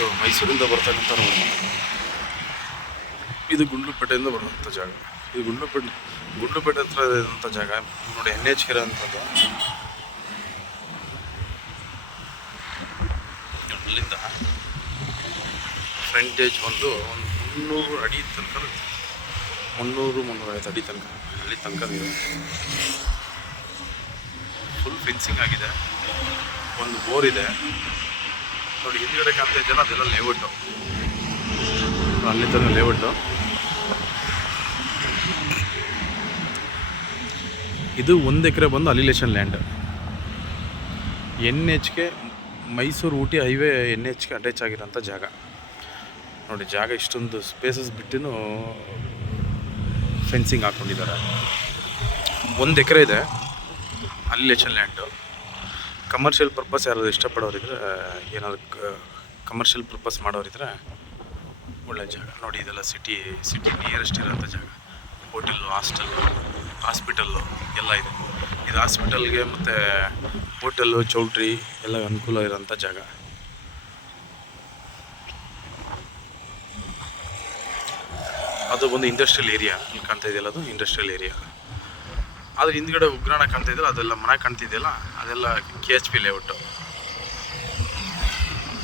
ಇದು ಮೈಸೂರಿಂದ ಬರ್ತಕ್ಕಂಥ ರೋಡ್. ಇದು ಗುಂಡ್ಲುಪೇಟೆಯಿಂದ ಬರುವಂಥ ಜಾಗ. ಇದು ಗುಂಡ್ಲುಪೇಟೆ ಹತ್ರ ಇರೋಂಥ ಜಾಗ ನೋಡಿ. NH ಕೆರೆ ಅಂತದ್ದು ಅಲ್ಲಿಂದ ಫ್ರಂಟೇಜ್ ಒಂದು 300 ಅಡಿ ತನಕ, 300-350 ಅಡಿ ತನಕ ಅಲ್ಲಿ ತನಕ ಇದೆ. ಫುಲ್ ಫೆನ್ಸಿಂಗ್ ಆಗಿದೆ. ಒಂದು ಬೋರ್ ಇದೆ ನೋಡಿ. ಹಿಂದ್ಗಡೆ ಕಾಣ್ತಾ ಇದೆಯಲ್ಲ ಅದೆಲ್ಲ ಲೇಔಟು, ಅಲ್ಲಿ ತನಕ ಲೇಔಟು. ಇದು 1 ಎಕರೆ ಬಂದು ಅಲಿಲೇಷನ್ ಲ್ಯಾಂಡ್. NHಗೆ ಮೈಸೂರು ಊಟಿ ಹೈವೇ NHಗೆ ಅಟ್ಯಾಚ್ ಆಗಿರೋಂಥ ಜಾಗ ನೋಡಿ. ಜಾಗ ಇಷ್ಟೊಂದು ಸ್ಪೇಸಸ್ ಬಿಟ್ಟು ಫೆನ್ಸಿಂಗ್ ಹಾಕ್ಕೊಂಡಿದ್ದಾರೆ. 1 ಎಕರೆ ಇದೆ ಅಲಿಲೇಷನ್ ಲ್ಯಾಂಡು. ಕಮರ್ಷಿಯಲ್ ಪರ್ಪಸ್ ಯಾರಾದ್ರು ಇಷ್ಟಪಡೋರಿದ್ರೆ, ಏನಾದ್ರು ಕಮರ್ಷಿಯಲ್ ಪರ್ಪಸ್ ಮಾಡೋರಿದ್ರೆ ಒಳ್ಳೆ ಜಾಗ ನೋಡಿ. ಇದೆಲ್ಲ ಸಿಟಿ ನಿಯರೆಸ್ಟ್ ಇರೋಂಥ ಜಾಗ. ಹೋಟೆಲ್ಲು, ಹಾಸ್ಪಿಟಲ್ಲು ಎಲ್ಲ ಇದೆ. ಇದು ಹಾಸ್ಪಿಟಲ್ಗೆ ಮತ್ತು ಹೋಟೆಲ್ಲು, ಚೌಲ್ಟ್ರಿ ಎಲ್ಲ ಅನುಕೂಲ ಇರೋಂಥ ಜಾಗ. ಅದು ಒಂದು ಇಂಡಸ್ಟ್ರಿಯಲ್ ಏರಿಯಾ. ಇಲ್ಲಿ ಕಾಣ್ತಾ ಇದೆಯಲ್ಲ ಅದು ಇಂಡಸ್ಟ್ರಿಯಲ್ ಏರಿಯಾ. ಆದರೆ ಹಿಂದ್ಗಡೆ ಉಗ್ರಾಣ ಕಾಣ್ತಾ ಇದೆಯಲ್ಲ ಅದೆಲ್ಲ ಮನೆ ಕಾಣ್ತಿದೆಯಲ್ಲ ಅದೆಲ್ಲ KHP ಲೇಔಟು.